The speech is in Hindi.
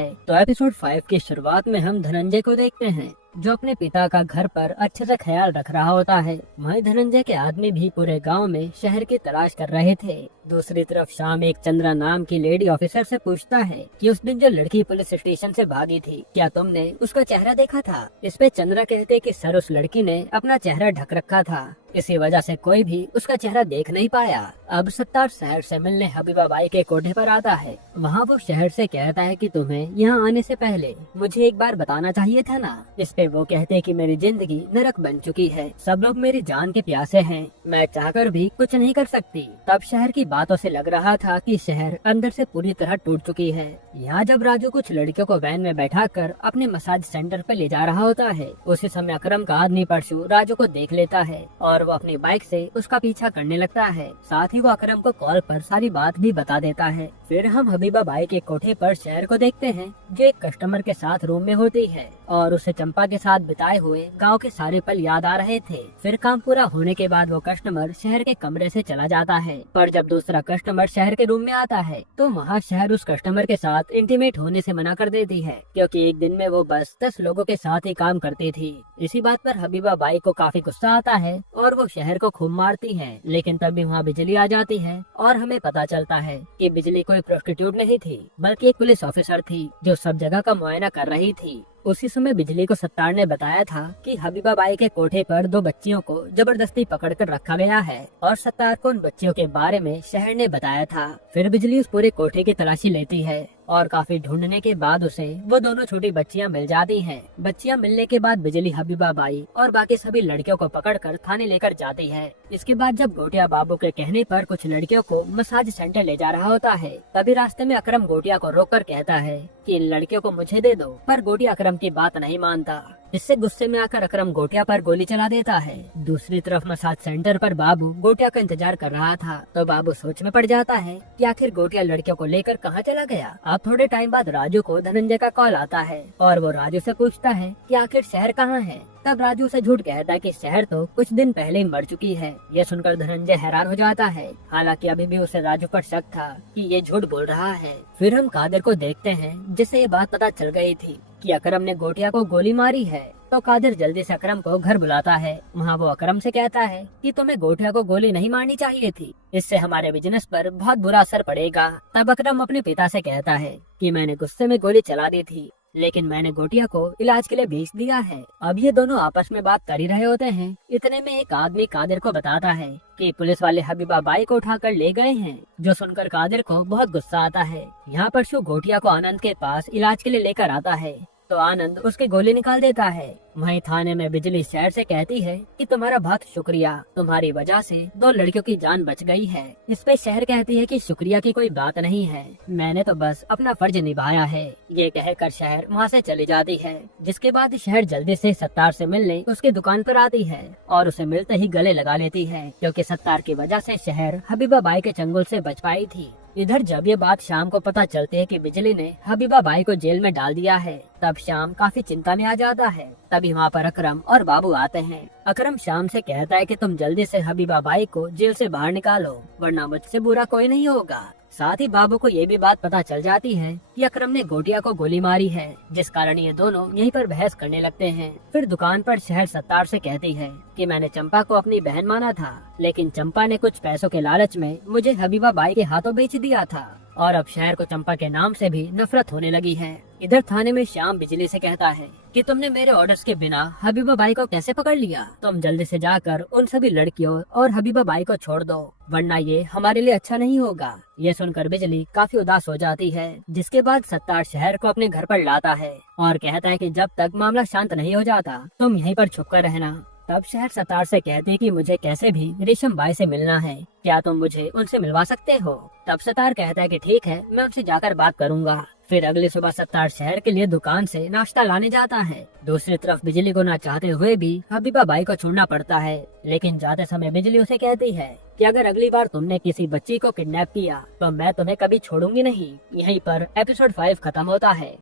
तो एपिसोड 5 की शुरुआत में हम धनंजय को देखते हैं जो अपने पिता का घर पर अच्छे से ख्याल रख रहा होता है। वहीं धनंजय के आदमी भी पूरे गांव में शहर की तलाश कर रहे थे। दूसरी तरफ शाम एक चंद्रा नाम की लेडी ऑफिसर से पूछता है कि उस दिन जो लड़की पुलिस स्टेशन से भागी थी, क्या तुमने उसका चेहरा देखा था? इस पे चंद्रा कहते कि सर उस लड़की ने अपना चेहरा ढक रखा था, इसी वजह से कोई भी उसका चेहरा देख नहीं पाया। अब सत्तार शहर से मिलने हबीबा बाई के कोठे पर आता है। वहाँ वो शहर से कहता है कि तुम्हें यहाँ आने से पहले मुझे एक बार बताना चाहिए था ना। इस पे वो कहते हैं कि मेरी जिंदगी नरक बन चुकी है, सब लोग मेरी जान के प्यासे हैं, मैं चाहकर भी कुछ नहीं कर सकती। तब शहर की बातों से लग रहा था कि शहर अंदर से पूरी तरह टूट चुकी है। यहाँ जब राजू कुछ लड़कियों को वैन में बैठाकर अपने मसाज सेंटर पर ले जा रहा होता है, उसी समय अकरम का आदमी परशु राजू को देख लेता है और वो अपनी बाइक से उसका पीछा करने लगता है। साथ ही वो अकरम को कॉल पर सारी बात भी बता देता है। फिर हम हबीबा बाई के कोठे पर शहर को देखते हैं जो एक कस्टमर के साथ रूम में होती है और उसे चंपा के साथ बिताए हुए गांव के सारे पल याद आ रहे थे। फिर काम पूरा होने के बाद वो कस्टमर शहर के कमरे से चला जाता है, पर जब दूसरा कस्टमर शहर के रूम में आता है तो वहाँ शहर उस कस्टमर के साथ इंटीमेट होने से मना कर देती है, क्योंकि एक दिन में वो बस 10 लोगों के साथ ही काम करती थी। इसी बात पर हबीबा बाई को काफी गुस्सा आता है और वो शहर को खूब मारती है। लेकिन तभी वहाँ बिजली आ जाती है और हमें पता चलता है कि बिजली कोई प्रोस्टिट्यूट नहीं थी, बल्कि एक पुलिस ऑफिसर थी जो सब जगह का मुआयना कर रही थी। उसी समय बिजली को सत्तार ने बताया था कि हबीबा बाई के कोठे पर 2 बच्चियों को जबरदस्ती पकड़कर रखा गया है और सत्तार को उन बच्चियों के बारे में शहर ने बताया था। फिर बिजली उस पूरे कोठे की तलाशी लेती है और काफी ढूंढने के बाद उसे वो दोनों छोटी बच्चियां मिल जाती हैं। बच्चियां मिलने के बाद बिजली हबीबा बाई और बाकी सभी लड़कियों को पकड़कर थाने लेकर जाती है। इसके बाद जब गोटिया बाबू के कहने पर कुछ लड़कियों को मसाज सेंटर ले जा रहा होता है, तभी रास्ते में अकरम गोटिया को रोककर कहता है कि इन लड़कियों को मुझे दे दो, पर गोटिया अकरम की बात नहीं मानता। इससे गुस्से में आकर अकरम गोटिया पर गोली चला देता है। दूसरी तरफ मसाज सेंटर पर बाबू गोटिया का इंतजार कर रहा था, तो बाबू सोच में पड़ जाता है कि आखिर गोटिया लड़कियों को लेकर कहाँ चला गया। अब थोड़े टाइम बाद राजू को धनंजय का कॉल आता है और वो राजू से पूछता है कि आखिर शहर कहाँ है। तब राजू से झूठ कहता है कि शहर तो कुछ दिन पहले ही मर चुकी है। ये सुनकर धनंजय हैरान हो जाता है, हालांकि अभी भी उसे राजू पर शक था कि ये झूठ बोल रहा है। फिर हम कादिर को देखते हैं जिससे ये बात पता चल गई थी कि अकरम ने गोटिया को गोली मारी है। तो कादिर जल्दी से अकरम को घर बुलाता है। वहाँ वो अकरम से कहता है कि तुम्हें गोटिया को गोली नहीं मारनी चाहिए थी, इससे हमारे बिजनेस पर बहुत बुरा असर पड़ेगा। तब अकरम अपने पिता से कहता है कि मैंने गुस्से में गोली चला दी थी, लेकिन मैंने गोटिया को इलाज के लिए भेज दिया है। अब ये दोनों आपस में बात कर ही रहे होते हैं, इतने में एक आदमी कादिर को बताता है कि पुलिस वाले हबीबा बाई को उठाकर ले गए हैं, जो सुनकर कादिर को बहुत गुस्सा आता है। यहाँ पर शु गोटिया को आनंद के पास इलाज के लिए लेकर आता है, तो आनंद उसकी गोली निकाल देता है। वहीं थाने में बिजली शहर से कहती है कि तुम्हारा बहुत शुक्रिया, तुम्हारी वजह से 2 लड़कियों की जान बच गई है। इस पे शहर कहती है कि शुक्रिया की कोई बात नहीं है, मैंने तो बस अपना फर्ज निभाया है। ये कहकर शहर वहाँ से चली जाती है। जिसके बाद शहर जल्दी से सत्तार से मिलने उसकी दुकान पर आती है और उसे मिलते ही गले लगा लेती है, क्योंकि सत्तार की वजह से शहर हबीबा बाई के चंगुल से बच पाई थी। इधर जब ये बात शाम को पता चलती है कि बिजली ने हबीबा बाई को जेल में डाल दिया है, तब शाम काफी चिंता में आ जाता है। तभी वहाँ पर अकरम और बाबू आते हैं। अकरम शाम से कहता है कि तुम जल्दी से हबीबा बाई को जेल से बाहर निकालो, वरना मुझसे बुरा कोई नहीं होगा। साथ ही बाबू को ये भी बात पता चल जाती है कि अकरम ने गोटिया को गोली मारी है, जिस कारण ये दोनों यहीं पर बहस करने लगते हैं। फिर दुकान पर शहर सत्तार से कहती है कि मैंने चंपा को अपनी बहन माना था, लेकिन चंपा ने कुछ पैसों के लालच में मुझे हबीबा बाई के हाथों बेच दिया था और अब शहर को चंपा के नाम से भी नफरत होने लगी है। इधर थाने में श्याम बिजली से कहता है कि तुमने मेरे ऑर्डर्स के बिना हबीबा बाई को कैसे पकड़ लिया? तुम जल्दी से जाकर उन सभी लड़कियों और हबीबा बाई को छोड़ दो, वरना ये हमारे लिए अच्छा नहीं होगा। ये सुनकर बिजली काफी उदास हो जाती है। जिसके बाद सत्तार शहर को अपने घर पर लाता है और कहता है कि जब तक मामला शांत नहीं हो जाता तुम यहीं पर छुप कर रहना। तब शहर सत्तार से कहते कि मुझे कैसे भी रेशम बाई से मिलना है, क्या तुम मुझे उनसे मिलवा सकते हो? तब सत्तार कहता है कि ठीक है, मैं उनसे जाकर बात करूंगा। फिर अगली सुबह सत्तार शहर के लिए दुकान से नाश्ता लाने जाता है। दूसरी तरफ बिजली को ना चाहते हुए भी हबीबा बाई को छोड़ना पड़ता है, लेकिन जाते समय बिजली उसे कहती है कि अगर अगली बार तुमने किसी बच्ची को किडनैप किया तो मैं तुम्हें कभी छोड़ूंगी नहीं। यहीं पर एपिसोड 5 खत्म होता है।